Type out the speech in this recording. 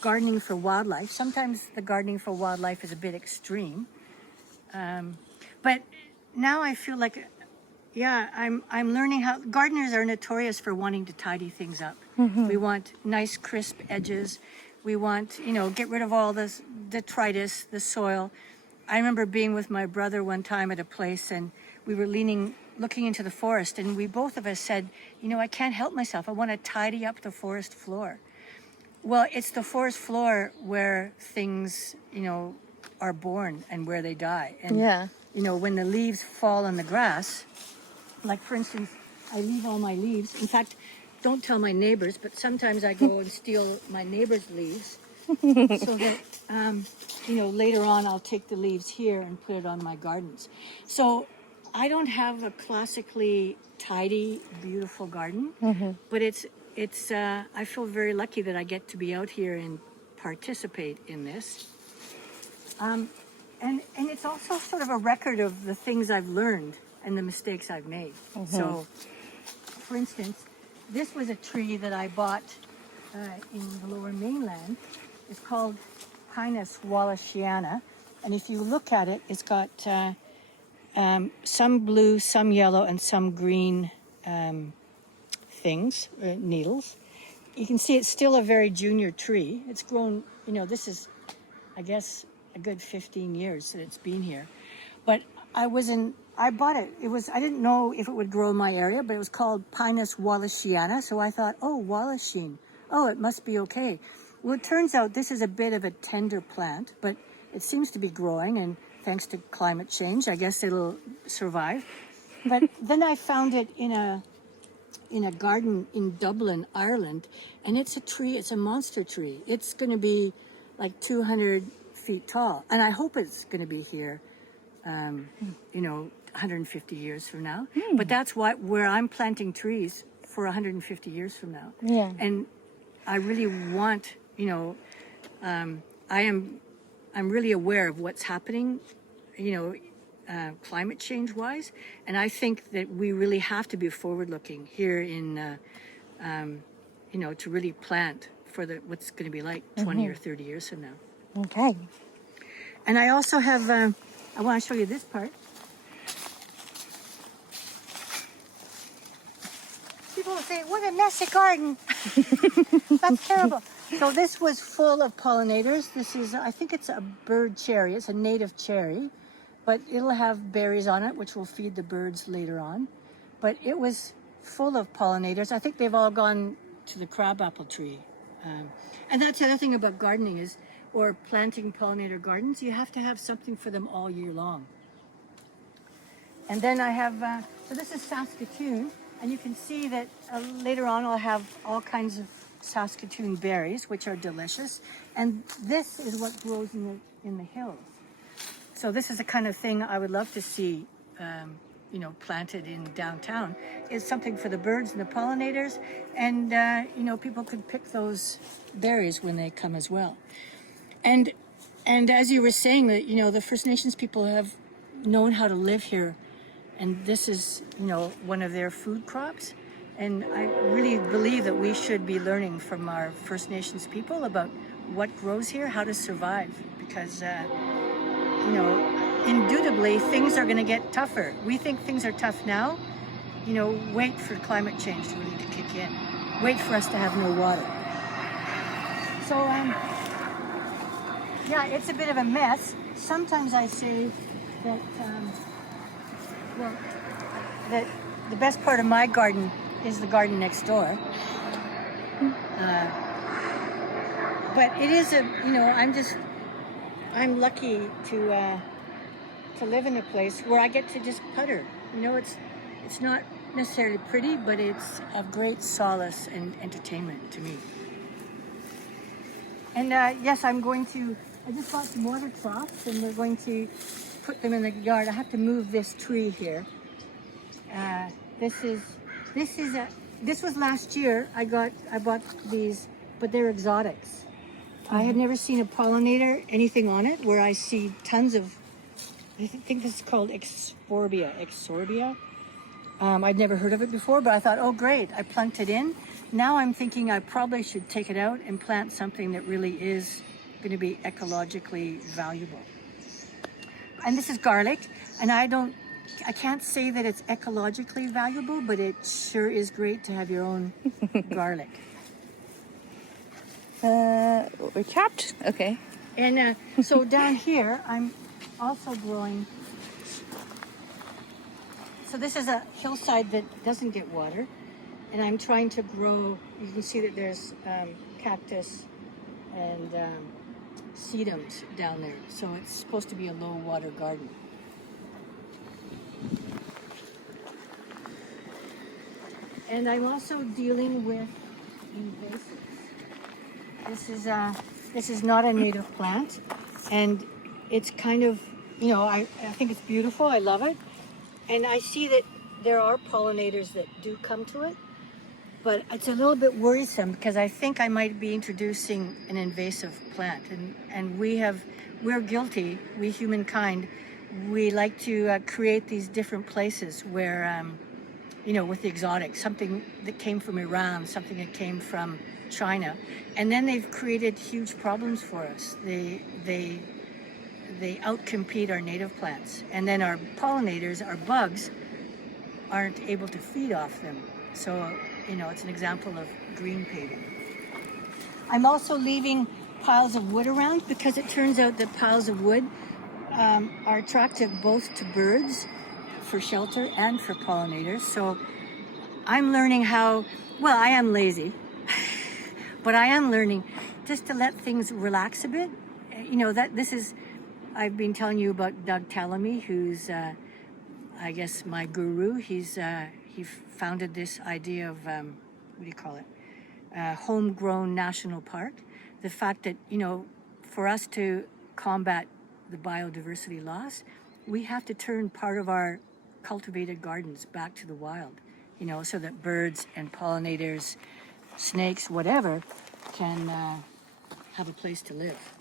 gardening for wildlife. Sometimes the gardening for wildlife is a bit extreme. But now I feel like, yeah, I'm learning how gardeners are notorious for wanting to tidy things up. We want nice, crisp edges. We want, get rid of all this detritus, the soil. I remember being with my brother one time at a place, and we were looking into the forest, and we both of us said, I can't help myself. I want to tidy up the forest floor. Well, it's the forest floor where things, are born and where they die. And, when the leaves fall on the grass, like for instance, I leave all my leaves. In fact, don't tell my neighbors, but sometimes I go and steal my neighbor's leaves so that, later on I'll take the leaves here and put it on my gardens. So I don't have a classically tidy, beautiful garden, but it's. I feel very lucky that I get to be out here and participate in this. And it's also sort of a record of the things I've learned and the mistakes I've made. So, for instance, this was a tree that I bought in the Lower Mainland. It's called Pinus wallaceiana, and if you look at it, it's got some blue, some yellow, and some green needles. You can see it's still a very junior tree. It's grown, this is, I guess, a good 15 years that it's been here. But I bought it. I didn't know if it would grow in my area, but it was called Pinus wallaceiana. So I thought, wallacine. It must be okay. Well, it turns out this is a bit of a tender plant, but it seems to be growing, and thanks to climate change, I guess it'll survive. But then I found it in a garden in Dublin, Ireland, and it's a monster tree. It's going to be like 200 feet tall, and I hope it's going to be here, 150 years from now. But that's where I'm planting trees for 150 years from now. Yeah. And I really want, I'm really aware of what's happening, climate change wise, and I think that we really have to be forward looking here in to really plant for what's going to be like 20 or 30 years from now. Okay. And I also have I want to show you this part. People say, what a messy garden. That's terrible. So this was full of pollinators. This is, I think it's a bird cherry. It's a native cherry. But it'll have berries on it, which will feed the birds later on. But it was full of pollinators. I think they've all gone to the crabapple tree. And that's the other thing about gardening or planting pollinator gardens, you have to have something for them all year long. And then I have, so this is Saskatoon, and you can see that later on I'll have all kinds of Saskatoon berries, which are delicious. And this is what grows in the hills. So this is the kind of thing I would love to see, planted in downtown. Is something for the birds and the pollinators, and people could pick those berries when they come as well. And as you were saying, that the First Nations people have known how to live here, and this is one of their food crops. And I really believe that we should be learning from our First Nations people about what grows here, how to survive, because. Indubitably, things are going to get tougher. We think things are tough now. Wait for climate change to really kick in. Wait for us to have no water. So, it's a bit of a mess. Sometimes I say that, that the best part of my garden is the garden next door. But it is I'm lucky to live in a place where I get to just putter. It's not necessarily pretty, but it's of great solace and entertainment to me. And yes, I just bought some water troughs, and we're going to put them in the yard. I have to move this tree here. This was last year. I bought these, but they're exotics. I had never seen a pollinator, anything on it, where I see tons of, I think this is called Exorbia. I'd never heard of it before, but I thought, oh great, I plunked it in. now I'm thinking I probably should take it out and plant something that really is going to be ecologically valuable. And this is garlic, and I can't say that it's ecologically valuable, but it sure is great to have your own garlic. We're capped? Okay. And so down here, I'm also growing. So this is a hillside that doesn't get water, and I'm trying to grow. You can see that there's cactus and sedums down there. So it's supposed to be a low water garden. And I'm also dealing with invasives. This is not a native plant, and it's kind of, I think it's beautiful. I love it, and I see that there are pollinators that do come to it, but it's a little bit worrisome because I think I might be introducing an invasive plant, and we're guilty. We humankind, we like to create these different places where. With the exotic, something that came from Iran, something that came from China, and then they've created huge problems for us. They outcompete our native plants, and then our pollinators, our bugs, aren't able to feed off them. So, it's an example of green paving. I'm also leaving piles of wood around because it turns out that piles of wood are attractive both to birds for shelter and for pollinators. So I'm learning I am lazy, but I am learning just to let things relax a bit. I've been telling you about Doug Tallamy, who's, I guess, my guru. He founded this idea of, homegrown national park. The fact that, for us to combat the biodiversity loss, we have to turn part of our cultivated gardens back to the wild, so that birds and pollinators, snakes, whatever, can have a place to live.